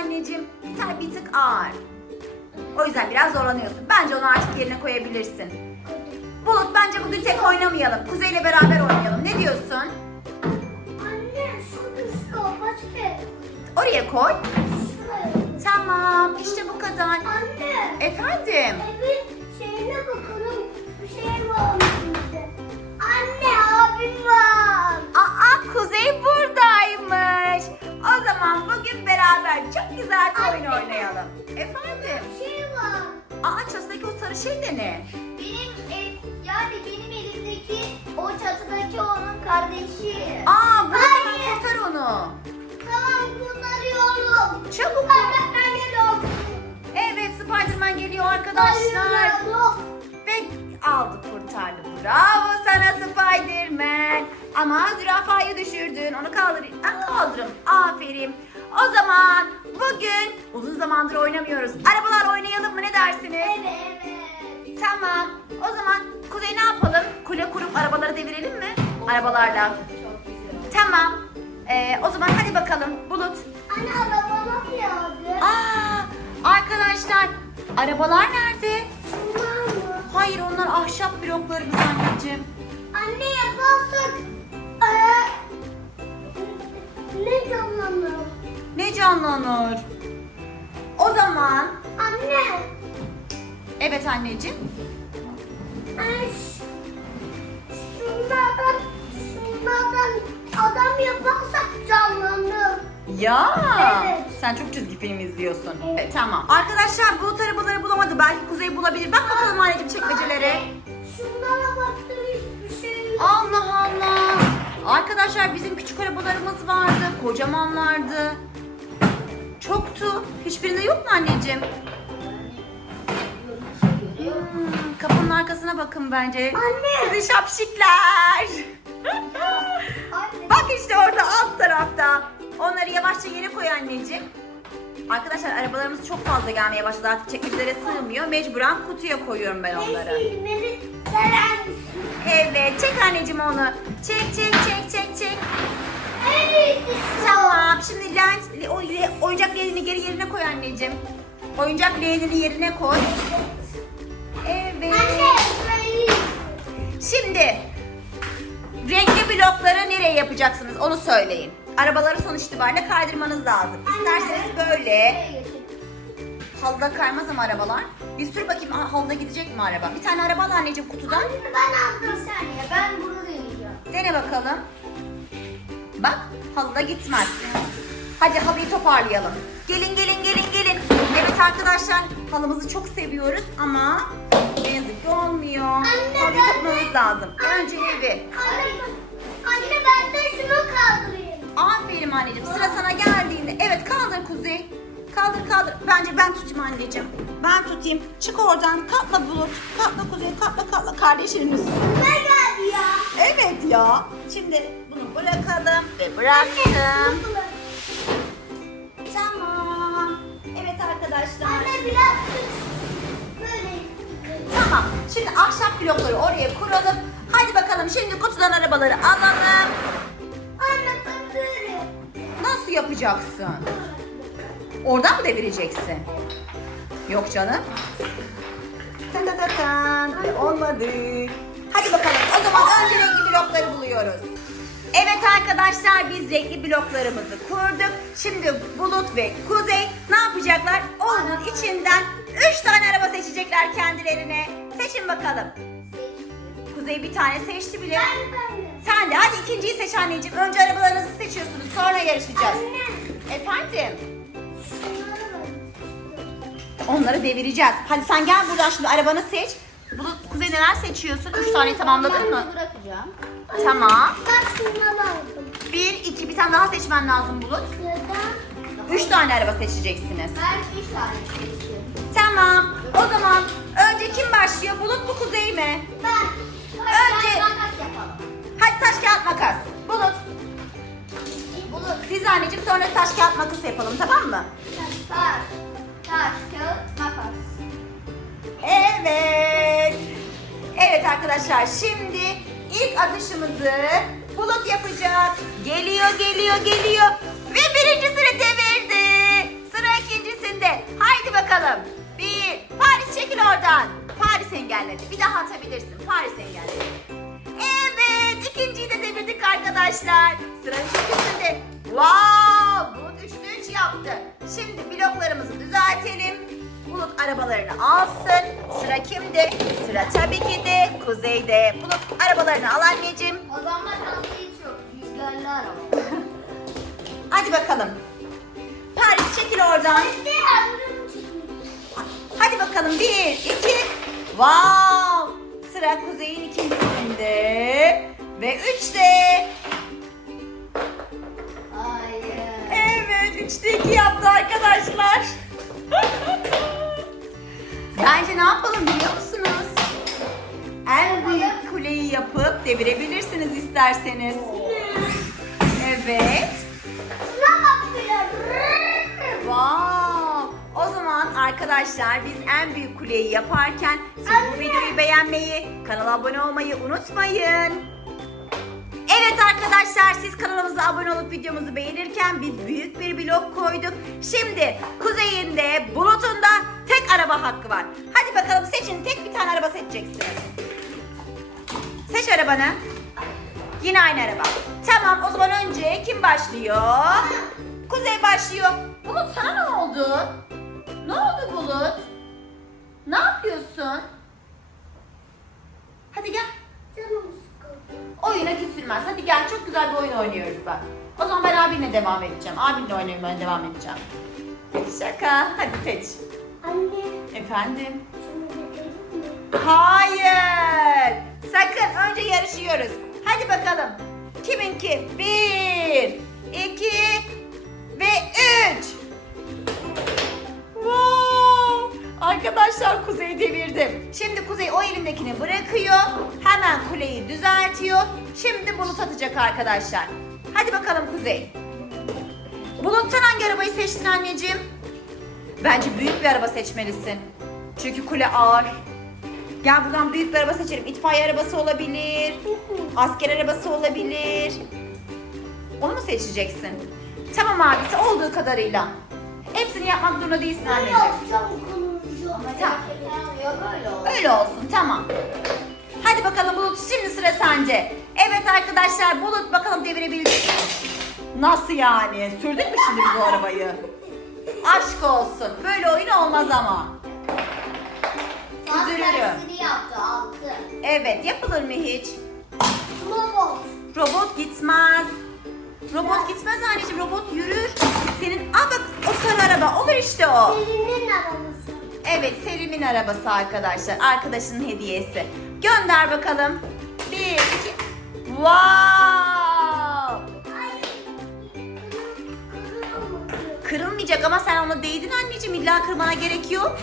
anneciğim. Tane bir tık ağır. O yüzden biraz zorlanıyorsun. Bence onu artık yerine koyabilirsin. Bulut bence bugün tek oynamayalım. Kuzey'le beraber oynayalım. Ne diyorsun? Anne şu kısmı başka. Oraya koy. Tamam. işte bu kadar. Anne. Efendim? Evin şeyine bakalım. Bir şey var mı bizde? Anne abim var. Aa Kuzey buradaymış. O zaman bugün beraber çok güzel bir oyun oynayalım. Efendim? Şey var. Aa çatıdaki o sarı şey de ne? Benim el, yani benim elimdeki o çatıdaki onun kardeşi. Aa Bulut hemen kurtar onu. Tamam kurtarıyorum. Çabuk. Ben geliyorum. Evet Spiderman geliyor arkadaşlar. Ve aldı kurtardı. Bravo sana Spiderman. Ama zürafayı düşürdün. Onu kaldır. Ah. Aferin. O zaman bugün uzun zamandır oynamıyoruz. Arabalar oynayalım mı ne dersiniz? Evet evet. Tamam. O zaman Kuzey ne yapalım? Kule kurup arabaları devirelim mi? Arabalarla. Çok güzel. Tamam. Ee, o zaman hadi bakalım. Bulut. Anne arabama yağdı. Aa, arkadaşlar arabalar nerede? Hayır onlar ahşap bloklarımız anneciğim. Anne yaparsak eee, ne canlanır? Ne canlanır? O zaman Anne evet anneciğim. eee, ş- şunlardan şunlardan adam yaparsak canlanır. Ya. Evet. Sen çok çizgi film izliyorsun. Evet. Evet, tamam. Arkadaşlar bulut arabaları bulamadı. Belki Kuzey bulabilir. Bak bakalım anneciğim çekmecelere. Şunlara baktım hiçbir şey yok. Allah Allah. Arkadaşlar bizim küçük arabalarımız vardı. Kocamanlardı. Çoktu. Hiçbirinde yok mu anneciğim? Hmm, kapının arkasına bakın bence. Anne. Sizi şapşikler. Anne. Bak işte orada alt tarafta. Onları yavaşça yere koy anneciğim. Arkadaşlar arabalarımız çok fazla gelmeye başladı artık çekmecelere sığmıyor. Mecburen kutuya koyuyorum ben onları. Evet çek anneciğim onu. Çek çek çek çek çek. Tamam şimdi lens, o, oyuncak leğenini geri yerine koy anneciğim. Oyuncak leğenini yerine koy. Evet. Anne Şimdi renkli blokları nereye yapacaksınız onu söyleyin. Arabaları sonuç itibariyle kaydırmanız lazım. İsterseniz böyle. Halıda kaymaz ama arabalar. Bir sür bakayım aa, halıda gidecek mi araba? Bir tane araba al anneciğim kutudan. Ben aldım. Saniye ben bunu deneyeceğim. Dene bakalım. Bak halıda gitmez. Hadi halıyı toparlayalım. Gelin gelin gelin gelin. Evet arkadaşlar halımızı çok seviyoruz ama ne yazık ki olmuyor. Anne, Halıyı ben toplamanız lazım. Önce evi. Anne, anne ben de şunu kaldırayım. Aferin anneciğim. Sıra sana geldiğinde. Evet kaldır Kuzey. Kaldır kaldır. Bence ben tutayım anneciğim. Ben tutayım. Çık oradan. Katla bulut. Katla Kuzey. Katla katla üstüne. Ne geldi ya? Evet ya. Şimdi bunu bırakalım ve bıraktım. Tamam. Evet arkadaşlar. Anne biraz böyle. Tamam. Şimdi ahşap blokları oraya kuralım. Hadi bakalım şimdi kutudan arabaları alalım. Ben. Nasıl yapacaksın? Oradan mı devireceksin? Yok canım. Tan tan. E, Olmadı. Hadi bakalım. O zaman önce renkli blokları buluyoruz. Evet arkadaşlar biz renkli bloklarımızı kurduk. Şimdi Bulut ve Kuzey ne yapacaklar? Onun içinden 3 tane araba seçecekler kendilerine. Seçin bakalım. Kuzey bir tane seçti bile. Ben böyle. Sen de hadi ikinciyi seç anneciğim. Önce arabalarınızı seçiyorsunuz sonra yarışacağız. Anne. Efendim? Bak. Onları devireceğiz. Hadi sen gel buradan şimdi arabanı seç. Bulut Kuzey neler seçiyorsun? Üç tane tamamladın mı? bırakacağım. Tamam. Ben şunları aldım. Bir, iki, bir tane daha seçmen lazım Bulut. Neden? Üç tane araba seçeceksiniz. Ben üç tane seçtim. Tamam. O zaman önce kim başlıyor? Bulut mu Kuzey mi? Ben. Taş kağıt makas. Bulut. Bulut. Siz anneciğim sonra taş kağıt makas yapalım tamam mı? Taş, taş, kağıt, makas. Evet. Evet arkadaşlar şimdi ilk atışımızı Bulut yapacak. Geliyor geliyor geliyor. Ve birinci sıra devirdi. Sıra sende. Haydi bakalım. Bir. Paris çekil oradan. Paris engelledi. Bir daha atabilirsin. Paris engelledi. Arkadaşlar. Sıra üstünde. Wow. Bulut üçlü üç yaptı. Şimdi bloklarımızı düzeltelim. Bulut arabalarını alsın. Sıra kimde? Sıra tabii ki de Kuzey'de. Bulut arabalarını al anneciğim. O zaman şansı hiç yok. Rüzgarlı araba. Hadi bakalım. Paris çekil oradan. Hadi bakalım. Bir, iki. Wow. Sıra Kuzey'in ikincisinde. Ve üçte. Üçte iki yaptı arkadaşlar. Bence ne yapalım biliyor musunuz? En büyük kuleyi yapıp devirebilirsiniz isterseniz. Evet. Wow! O zaman arkadaşlar biz en büyük kuleyi yaparken siz bu videoyu beğenmeyi, kanala abone olmayı unutmayın. Evet arkadaşlar siz kanalımıza abone olup videomuzu beğenirken biz büyük bir blok koyduk. Şimdi Kuzey'in de Bulut'un da tek araba hakkı var. Hadi bakalım seçin tek bir tane araba seçeceksiniz. Seç arabanı. Yine aynı araba. Tamam o zaman önce kim başlıyor? Kuzey başlıyor. Bulut sana ne oldu? Ne oldu Bulut? Ne yapıyorsun? Hadi gel. Canım sıkıldı. Oyuna küsülmez. Hadi gel çok güzel bir oyun oynuyoruz bak. O zaman ben abinle devam edeceğim. Abinle oynamaya devam edeceğim. Şaka. Hadi seç. Anne. Efendim? Hayır. Sakın önce yarışıyoruz. Hadi bakalım. Kiminki? Bir, iki ve üç. Arkadaşlar Kuzey devirdim. Şimdi Kuzey o elindekini bırakıyor. Hemen kuleyi düzeltiyor. Şimdi Bulut atacak arkadaşlar. Hadi bakalım Kuzey. Bulut sen hangi arabayı seçtin anneciğim? Bence büyük bir araba seçmelisin. Çünkü kule ağır. Gel buradan büyük bir araba seçelim. İtfaiye arabası olabilir. Asker arabası olabilir. Onu mu seçeceksin? Tamam abisi olduğu kadarıyla. Hepsini yapmak zorunda değilsin Ne anneciğim. Tamam. Öyle olsun tamam. Hadi bakalım Bulut şimdi sıra sende. Evet arkadaşlar Bulut bakalım devirebilecek mi? Nasıl yani? Sürdük mü şimdi biz o arabayı? Aşk olsun. Böyle oyun olmaz ama. Üzülürüm. tersini yaptı altı. Evet yapılır mı hiç? Robot. Robot gitmez. Robot gitmez anneciğim. Robot yürür. Senin aa bak o sarı araba. Olur işte o. Selin'in arabası. Evet Selim'in arabası arkadaşlar. Arkadaşının hediyesi. Gönder bakalım. Bir, iki. Wow! Kırılmayacak ama sen ona değdin anneciğim. İlla kırmana gerek yok.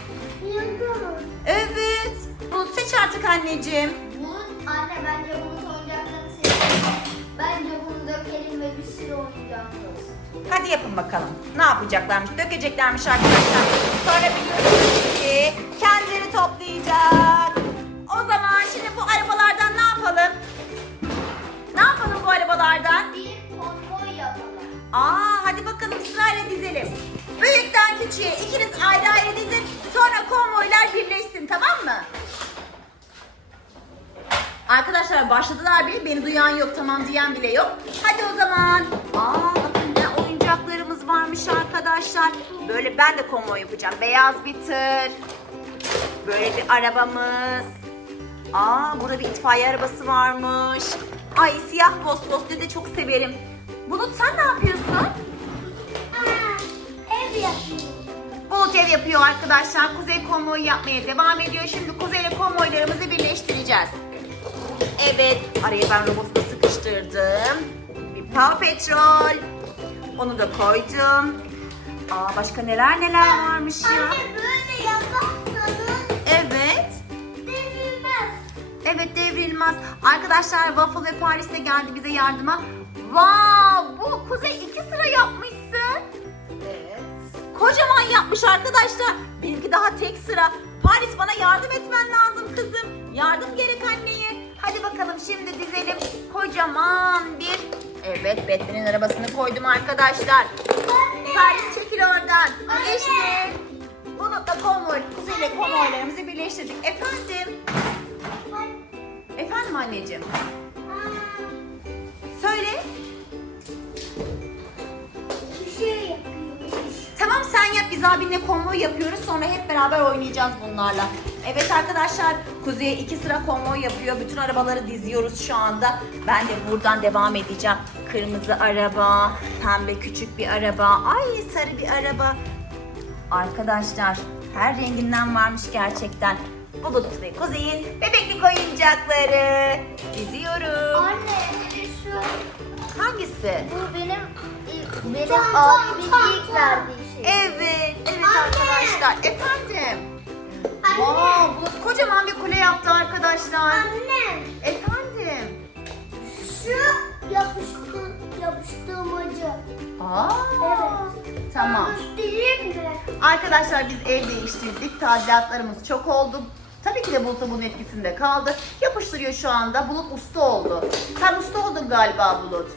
Evet. Bulut seç artık anneciğim. Bulut anne bence bulut oyuncaklarını seviyor. Bence bunu dökelim ve bir sürü oyuncağımız olsun. Hadi yapın bakalım. Ne yapacaklarmış? Dökeceklermiş arkadaşlar. Sonra biliyorsunuz ki kendileri toplayacak. O zaman şimdi bu arabalardan ne yapalım? Ne yapalım bu arabalardan? Bir konvoy yapalım. Aa hadi bakalım sırayla dizelim. Büyükten küçüğe ikiniz ayrı ayrı dizin. Sonra konvoylar birleşsin tamam mı? Arkadaşlar başladılar bile beni duyan yok tamam diyen bile yok. Hadi o zaman. Aa varmış arkadaşlar. Böyle ben de konvoy yapacağım. Beyaz bir tır. Böyle bir arabamız. Aa burada bir itfaiye arabası varmış. Ay siyah Vosvos'u de çok severim. Bulut sen ne yapıyorsun? Aa, ev yapıyor. Bulut ev yapıyor arkadaşlar. Kuzey konvoyu yapmaya devam ediyor. Şimdi Kuzey ile konvoylarımızı birleştireceğiz. Evet. Araya ben robotumu sıkıştırdım. Bir Paw Patrol. Onu da koydum. Aa başka neler neler varmış ya. Anne böyle yaparsanız Evet. devrilmez. Evet devrilmez. Arkadaşlar Waffle ve Paris de geldi bize yardıma. Wow, bu Kuzey iki sıra yapmışsın. Evet. Kocaman yapmış arkadaşlar. Benimki daha tek sıra. Paris bana yardım etmen lazım kızım. Yardım gerek anneye. Hadi bakalım şimdi dizelim. Kocaman bir... Evet Batman'in arabasını koydum arkadaşlar. Anne. Paris çekil oradan. Anne. Geçti. anda konvoy, kuzeyle konvoylarımızı birleştirdik. Efendim? Efendim anneciğim? Söyle. Tamam sen yap biz abinle konvoy yapıyoruz sonra hep beraber oynayacağız bunlarla. Evet arkadaşlar Kuzey'e iki sıra konvoy yapıyor. Bütün arabaları diziyoruz şu anda. Ben de buradan devam edeceğim. Kırmızı araba, pembe küçük bir araba, ay sarı bir araba. Arkadaşlar her renginden varmış gerçekten. Bulut ve Kuzey'in bebeklik oyuncakları. Diziyorum. Anne şu Hangisi? bu benim benim abimin ilk verdiği. Evet, evet arkadaşlar. Efendim? Wow, Bulut kocaman bir kule yaptı arkadaşlar. Anne. Efendim? Şu yapıştı, yapıştırmacı. Aa, Evet. Tamam. Göstereyim mi? Arkadaşlar biz ev değiştirdik. Tadilatlarımız çok oldu. Tabii ki de Bulut'un bunun etkisinde kaldı. Yapıştırıyor şu anda. Bulut usta oldu. Sen usta oldun galiba Bulut.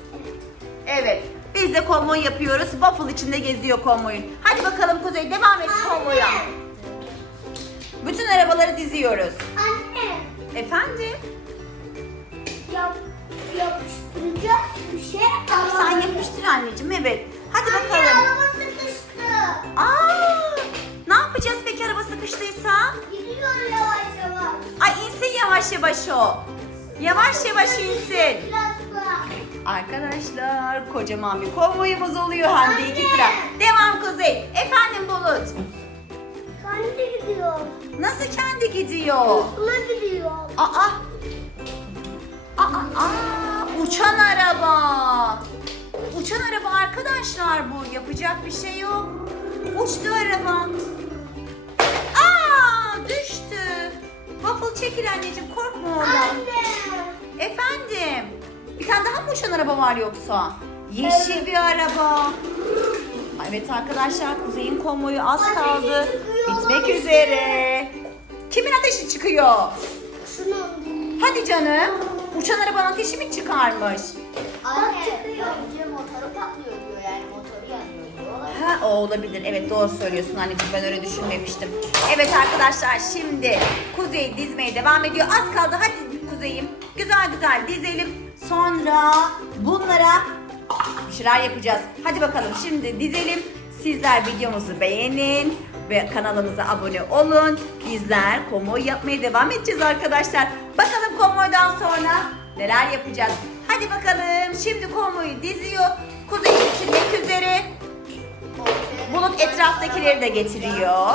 Evet. Biz de konvoy yapıyoruz. Waffle içinde geziyor konvoyun. Hadi bakalım Kuzey devam et konvoya. Bütün arabaları diziyoruz. Anne. Efendim? Yap, yapıştıracak bir şey. Sen yapıştır anneciğim evet. Hadi Anne bakalım. araba sıkıştı. Aa, ne yapacağız peki araba sıkıştıysa? Gidiyor yavaş yavaş. Ay insin yavaş yavaş o. Yavaş yavaş insin. Biraz. Arkadaşlar kocaman bir konvoyumuz oluyor hem de iki sıra. Devam Kuzey. Efendim Bulut. Kendi gidiyor. Nasıl kendi gidiyor? Hızlı gidiyor. Aa. Aa, aa, uçan araba. Uçan araba arkadaşlar bu. Yapacak bir şey yok. Uçtu araba. Aa, düştü. Waffle çekil anneciğim korkma oradan. Mı uçan araba var yoksa? Yeşil bir araba. Evet arkadaşlar Kuzey'in konvoyu az Ateşi kaldı. çıkıyor, Bitmek ateşi. üzere. Kimin ateşi çıkıyor? Şunun. Hadi canım. Uçan arabanın ateşi mi çıkarmış? Anne çıkıyor. motoru patlıyor diyor yani motoru yanıyor diyorlar. Ha o olabilir. Evet doğru söylüyorsun anneciğim. Ben öyle düşünmemiştim. Evet arkadaşlar şimdi Kuzey dizmeye devam ediyor. Az kaldı. Hadi Kuzey'im. Güzel güzel dizelim. Sonra bunlara bir şeyler yapacağız. Hadi bakalım şimdi dizelim. Sizler videomuzu beğenin ve kanalımıza abone olun. Bizler konvoy yapmaya devam edeceğiz arkadaşlar. Bakalım konvoydan sonra neler yapacağız. Hadi bakalım. Şimdi konvoyu diziyor. Kuzey bitirmek üzere. Bulut etraftakileri de getiriyor.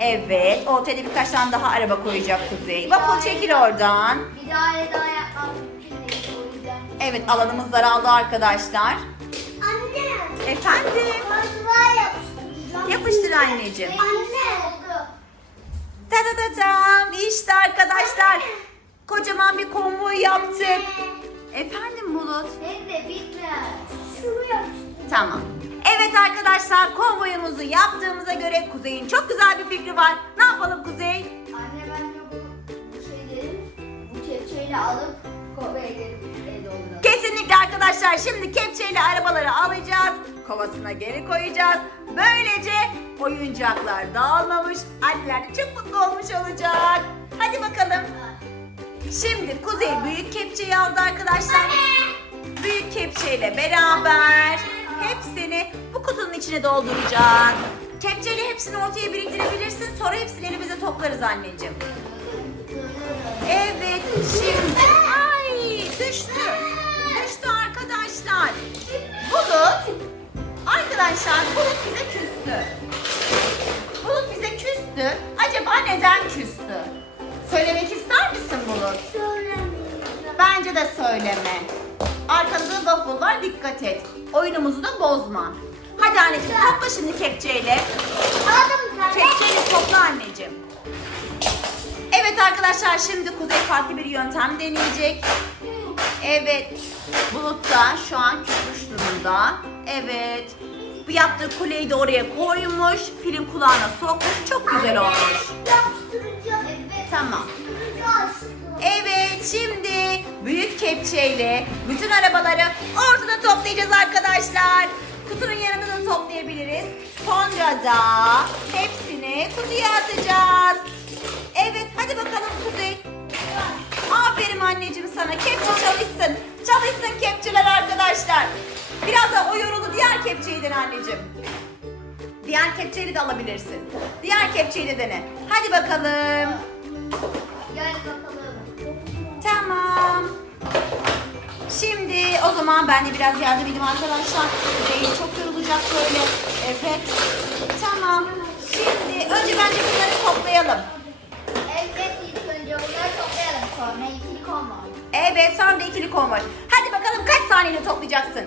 Evet, ortaya da birkaç tane daha araba koyacak Kuzey. Waffle çekil oradan. Bir daire daha yapmam mümkün değil o yüzden. Evet, alanımız daraldı arkadaşlar. Anne. Efendim? Fazla yapıştıracağım. Yapıştır anneciğim. Anne. Oldu. Ta ta ta tam. İşte arkadaşlar. Kocaman bir konvoy yaptık. Efendim Bulut? Hem de bitmez. Şunu yapıştır. Tamam. Evet arkadaşlar konvoyumuzu yaptığımıza göre Kuzey'in çok güzel bir fikri var. Ne yapalım Kuzey? Anne bence bu, bu şeyleri bu kepçeyle alıp kovaya gelip el dolduralım. Kesinlikle arkadaşlar şimdi kepçeyle arabaları alacağız. Kovasına geri koyacağız. Böylece oyuncaklar dağılmamış. Anneler de çok mutlu olmuş olacak. Hadi bakalım. Şimdi Kuzey büyük kepçeyi aldı arkadaşlar. Büyük kepçeyle beraber hepsini kutunun içine dolduracağız. Kepçeyle hepsini ortaya biriktirebilirsin. Sonra hepsini elimize toplarız anneciğim. Evet şimdi. Ay düştü. Düştü arkadaşlar. Bulut. Arkadaşlar Bulut bize küstü. Bulut bize küstü. Acaba neden küstü? Söylemek ister misin Bulut? Söylemeyeceğim. Bence de söyleme. Arkada da waffle var dikkat et. Oyunumuzu da bozma. Hadi anneciğim topla şimdi kepçeyle. Aldım tane. Kepçeyle topla anneciğim. Evet arkadaşlar şimdi Kuzey farklı bir yöntem deneyecek. Evet. Bulut da şu an küsmüş durumda. Evet. Bu yaptığı kuleyi de oraya koymuş. Film kulağına sokmuş. Çok güzel olmuş. Tamam. Evet şimdi büyük kepçeyle bütün arabaları ortada toplayacağız arkadaşlar. Kutunun da toplayabiliriz. Sonra da hepsini kutuya atacağız. Evet hadi bakalım Kuzey. Aferin anneciğim sana. Kepçe çalışsın. Çalışsın kepçeler arkadaşlar. Biraz da o yorulu diğer kepçeyi dene anneciğim. Diğer kepçeyi de alabilirsin. Diğer kepçeyi de dene. Hadi bakalım. Gel bakalım. Tamam. Şimdi o zaman ben de biraz yardım edeyim arkadaşlar. Kuzey çok yorulacak böyle. Evet. Tamam. Şimdi önce bence bunları toplayalım. Evet ilk önce bunları toplayalım. Sonra ikili kon var. Evet sonra da ikili kon var. Hadi bakalım kaç saniyede toplayacaksın?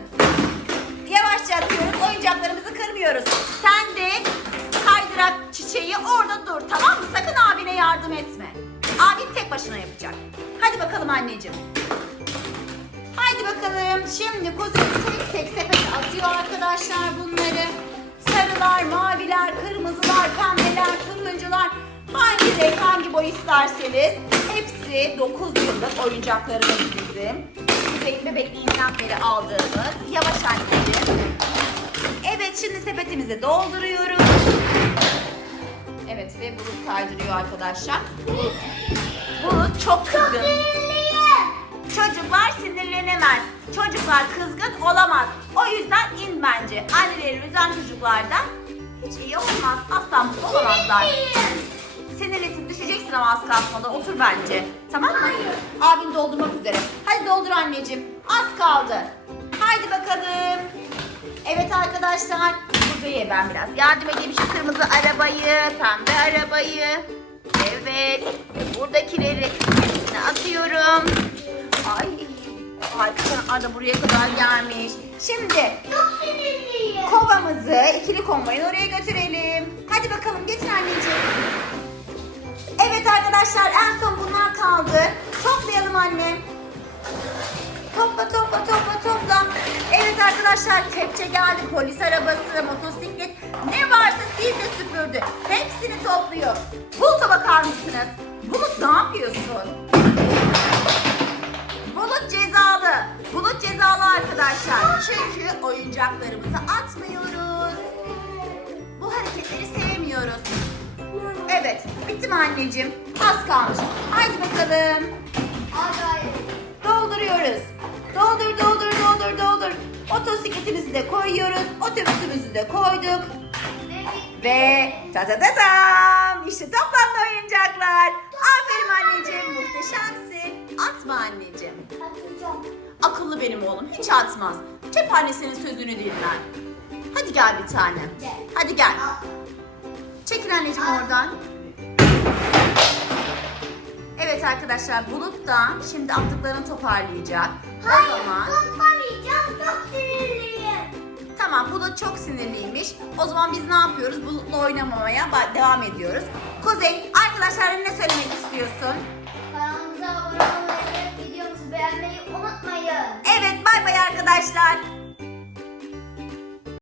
Yavaşça atıyoruz. Oyuncaklarımızı kırmıyoruz. Sen de kaydırak çiçeği orada dur. Tamam mı? Sakın abine yardım etme. Abin tek başına yapacak. Hadi bakalım anneciğim. Haydi bakalım. Şimdi Kuzey tek tek sepete atıyor arkadaşlar bunları. Sarılar, maviler, kırmızılar, pembeler, turuncular. Hangi renk, hangi boy isterseniz. Hepsi 9 yıllık oyuncaklarımız bizim. Kuzey'in bebekliğinden beri aldığımız. Yavaş anneciğim. Evet şimdi sepetimizi dolduruyoruz. Evet ve bulut kaydırıyor arkadaşlar. Bulut çok kızgın. Çocuklar sinirlenemez. Çocuklar kızgın olamaz. O yüzden in bence. Anneleri üzen çocuklardan hiç iyi olmaz. Asla mutlu olamazlar. Sinirlesin düşeceksin ama az kalmadan. Otur bence. Tamam mı? Abin doldurmak üzere. Hadi doldur anneciğim. Az kaldı. Haydi bakalım. Evet arkadaşlar. Kuzey'e ben biraz yardım edeyim. Şu kırmızı arabayı, pembe arabayı. Evet. Ve buradakileri atıyorum. Ay. Arkadaşlar da buraya kadar gelmiş. Şimdi kovamızı ikili konvoyun oraya götürelim. Hadi bakalım getir anneciğim. Evet arkadaşlar en son bunlar kaldı. Toplayalım annem. Topla topla topla topla. Evet arkadaşlar kepçe geldi, polis arabası, motosiklet ne varsa sil de süpürdü. Hepsini topluyor. Bulut'a bakar mısınız? Bulut ne yapıyorsun? Bulut cezalı arkadaşlar. Çünkü oyuncaklarımızı atmıyoruz. Bu hareketleri sevmiyoruz. Evet, bitti mi anneciğim? Az kalmış. Haydi bakalım. Dolduruyoruz. Doldur, doldur, doldur, doldur. Motosikletimizi de koyuyoruz. Otobüsümüzü de koyduk. Ve ta ta ta tam. İşte toplandı oyuncaklar. Aferin anneciğim, muhteşemsin. Atma anneciğim. Atacağım. Benim oğlum, hiç atmaz. Hep annesinin sözünü dinler. Hadi gel bir tane. Gel. Hadi gel. Çekil anneciğim oradan. Evet arkadaşlar Bulut da şimdi attıklarını toparlayacak. O Hayır zaman toplamayacağım. Çok sinirliyim. tamam Bulut çok sinirliymiş. O zaman biz ne yapıyoruz? Bulut'la oynamamaya devam ediyoruz. Kuzey arkadaşlara ne söylemek istiyorsun? Arkadaşlar.